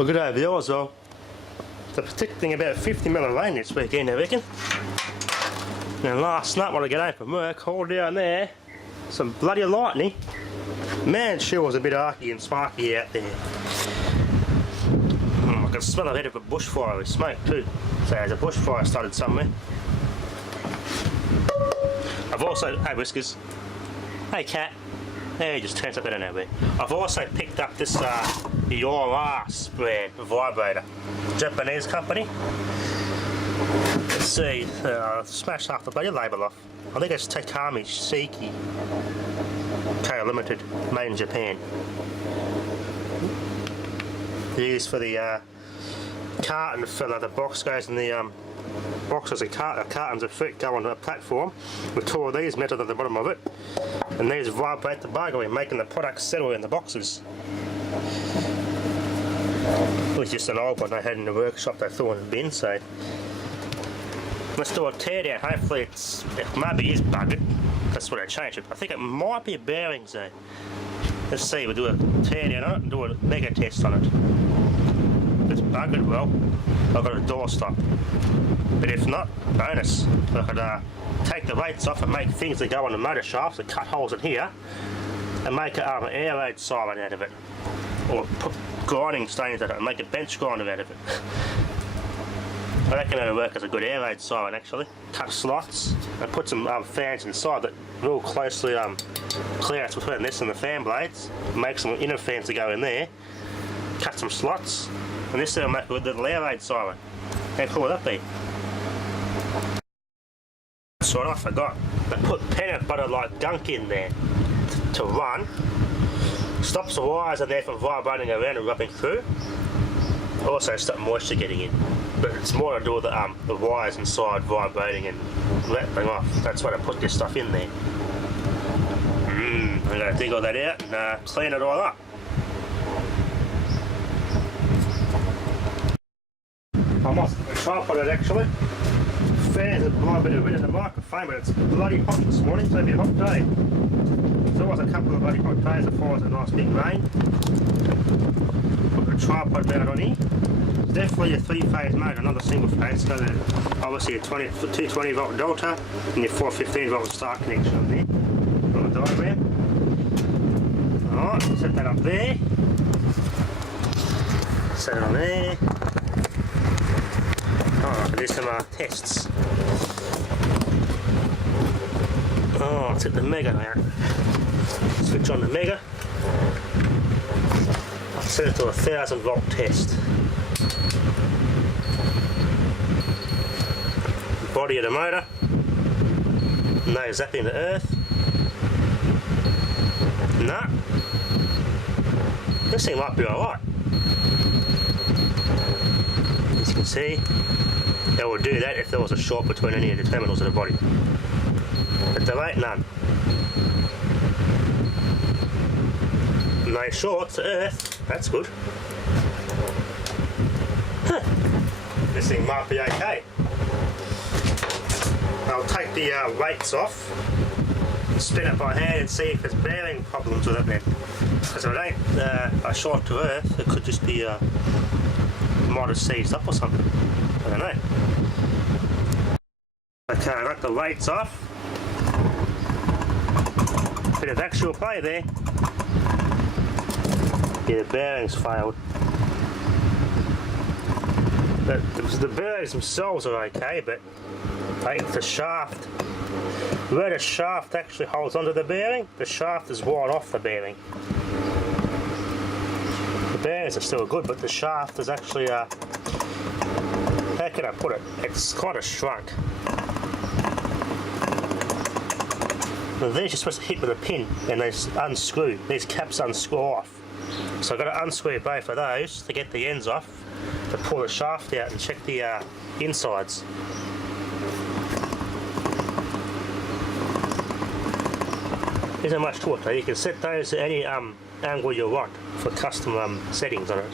Well, good over yours, well. They're predicting about 50mm of rain this weekend, I reckon. And last night when I got home from work, all down there, some bloody lightning. Man, sure was a bit arky and sparky out there. I can smell a bit of a bushfire with smoke too. So there's a bushfire started somewhere. I've also, hey Whiskers, hey cat, there he just turns up out of nowhere. I've also picked up this Uras brand vibrator, Japanese company. Let's see, smashed half the bloody label off. I think it's Takami Shiki Co Limited, made in Japan. Used for the carton filler. The box goes in the boxes of cartons of fruit go on a platform with two of these metal at the bottom of it, and these vibrate the Buggery, making the product settle in the boxes. It was just an old one I had in the workshop they threw in the bin, so let's do a tear down. Hopefully it maybe is buggered. That's what I changed it. I think it might be a bearing zone. Let's see, we'll do a tear down on it and do a mega test on it. If it's buggered, well, I've got a door stop. But if not, bonus. I could take the weights off and make things that go on the motor shafts and cut holes in here and make an air raid siren out of it. Or put grinding stones at it and make a bench grinder out of it. I reckon it'll work as a good air raid siren actually. Cut slots and put some fans inside that real closely clearance between this and the fan blades. Make some inner fans to go in there. Cut some slots, and this will make a good little air raid siren. How cool would that be? That's what I forgot. They put peanut butter like gunk in there to run. Stops the wires in there from vibrating around and rubbing through. Also stop moisture getting in. But it's more to do with the wires inside vibrating and rattling off. That's why I put this stuff in there. I'm going to dig all that out and clean it all up. I must try put it actually. Fans have blown a bit of wind in the microphone, but it's bloody hot this morning, so it'll be a hot day. There's always a couple of bloody hot days before it's a nice big rain. Put the tripod mount on here. It's definitely a 3-phase motor, not a single phase. So obviously a 220 volt delta and your 415 volt start connection on there. On the diagram. Alright, set that up there. Set it on there. Alright, do some tests. Oh, let's hit the mega now. Switch on the mega. I'll set it to a 1000 volt test. Body of the motor. No zapping to earth. Nah. This thing might be alright. As you can see, it would do that if there was a short between any of the terminals of the body. But there ain't none. No shorts to earth, that's good. Huh. This thing might be okay. I'll take the weights off, spin it by hand and see if there's bearing problems with it then. Because if it ain't a short to earth, it could just be might have seized up or something. I don't know. Okay, I got the weights off. Bit of actual play there. Yeah, the bearings failed. But the bearings themselves are okay, but I think the shaft, where the shaft actually holds onto the bearing, the shaft is worn off the bearing. The bearings are still good, but the shaft is actually, how can I put it? It's kind of shrunk. Now these you're supposed to hit with a pin and they unscrew, these caps unscrew off. So I've got to unscrew both of those to get the ends off, to pull the shaft out and check the insides. Isn't much to it though. You can set those at any angle you want for custom settings on it.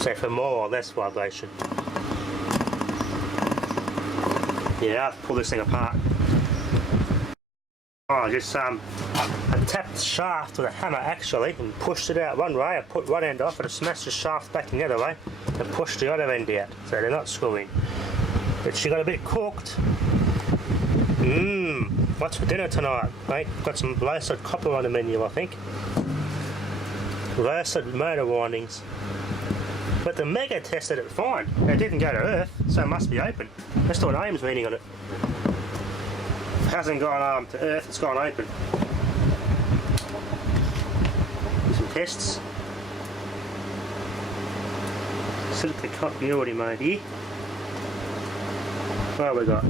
So for more or less vibration. Yeah, I'll pull this thing apart. Oh, just I tapped the shaft with a hammer actually and pushed it out one way. I put one end off and I smashed the shaft back in the other way and pushed the other end out, so they're not screwing. But she got a bit cooked. What's for dinner tonight, mate? Got some roasted copper on the menu, I think. Roasted motor windings. But the Mega tested it fine. It didn't go to earth, so it must be open. That's what Aim's reading on it. It hasn't gone to earth, it's gone open. Some tests. Set the continuity mode here. What have we got?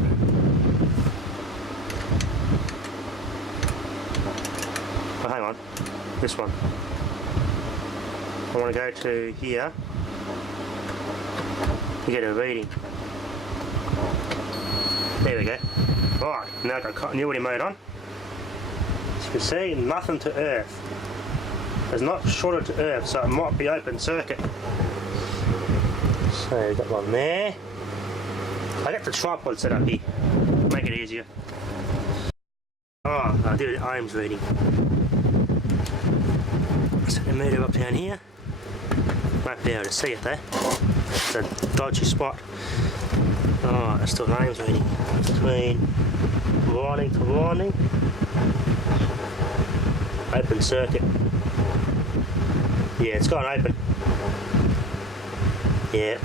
Oh, hang on. This one. I want to go to here to get a reading. There we go. Right, now I've got continuity mode on. As you can see, nothing to earth. It's not shorted to earth, so it might be open circuit. So we've got one there. I got the tripod set up here, make it easier. Oh, I'll do the Aim's reading. Set the meter up down here. Won't be able to see it though. It's a dodgy spot. Oh, that's still an Aim's reading. Between winding to winding. Open circuit. Yeah, it's gone open. Yeah.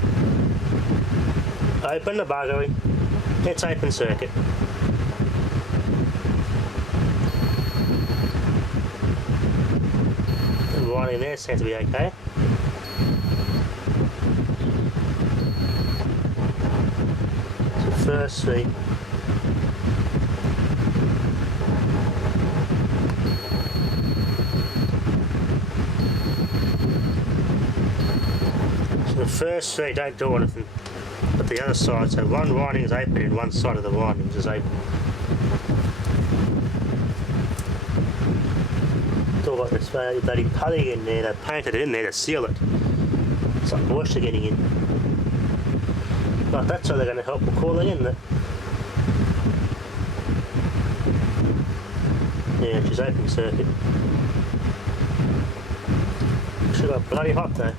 Open the Buggery. It's open circuit. The winding there seems to be okay. So first read. So the first three don't do anything. But the other side, so one winding is open and one side of the windings is open. Still got this bloody putty in there, they painted it in there to seal it. It's like moisture getting in. But that's how they're going to help with cooling, isn't it? Yeah, she's open circuit. She got bloody hot though.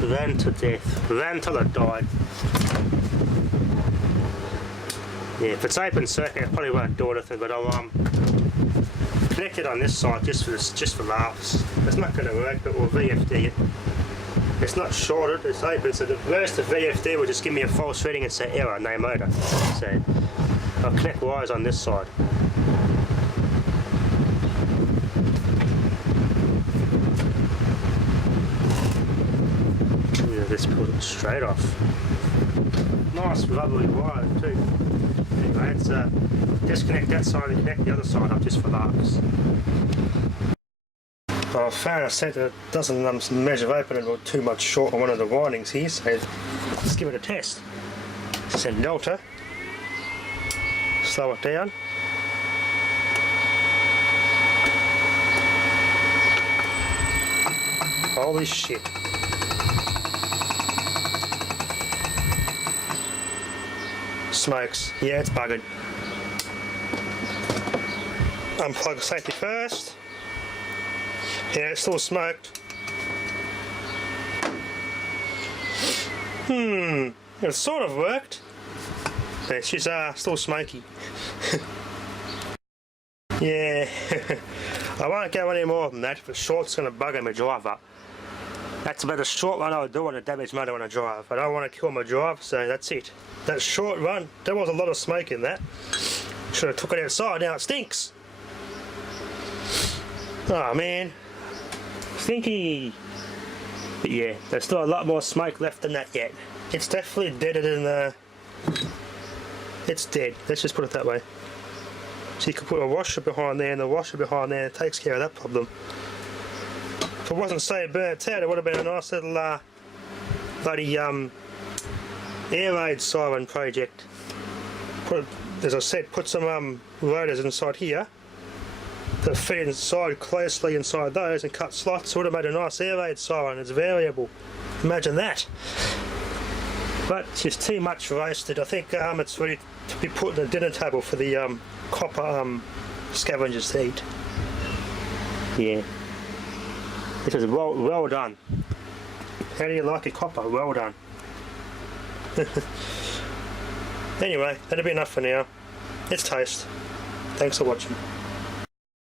Ran to death, ran till it died. Yeah, if it's open circuit, it probably won't do anything, but I'll connect it on this side just for laughs. It's not going to work, but we'll VFD it. It's not shorted, it's open, so the worst of VFD will just give me a false reading and say error, no motor. So I'll connect wires on this side. Let's put it straight off. Nice rubbery wire too. Anyway, let's disconnect that side and connect the other side up just for laughs. Well, I found a set that doesn't measure open or too much short on one of the windings here, so let's give it a test. Send delta. Slow it down. Holy shit. Smokes. Yeah, it's buggered. Unplug safety first. Yeah, it's still smoked. It sort of worked. Yeah, she's still smoky. Yeah. I won't go any more than that. If it's short, it's going to bugger my driver. That's about a short run I would do on a damaged motor on a drive. I don't want to kill my drive, so that's it. That short run, there was a lot of smoke in that. Should have took it outside, now it stinks. Oh man, stinky. But yeah, there's still a lot more smoke left than that yet. It's definitely deader than the... It's dead, let's just put it that way. So you could put a washer behind there and the washer behind there, it takes care of that problem. If it wasn't so burnt out, it would have been a nice little bloody air raid siren project. As I said, put some rotors inside here that fit inside closely inside those and cut slots. Would have made a nice air raid siren. It's variable. Imagine that. But it's too much roasted. I think it's ready to be put on the dinner table for the copper scavengers to eat. Yeah. This is well done. How do you like it, copper? Well done. Anyway, that'll be enough for now. Let's taste. Thanks for watching.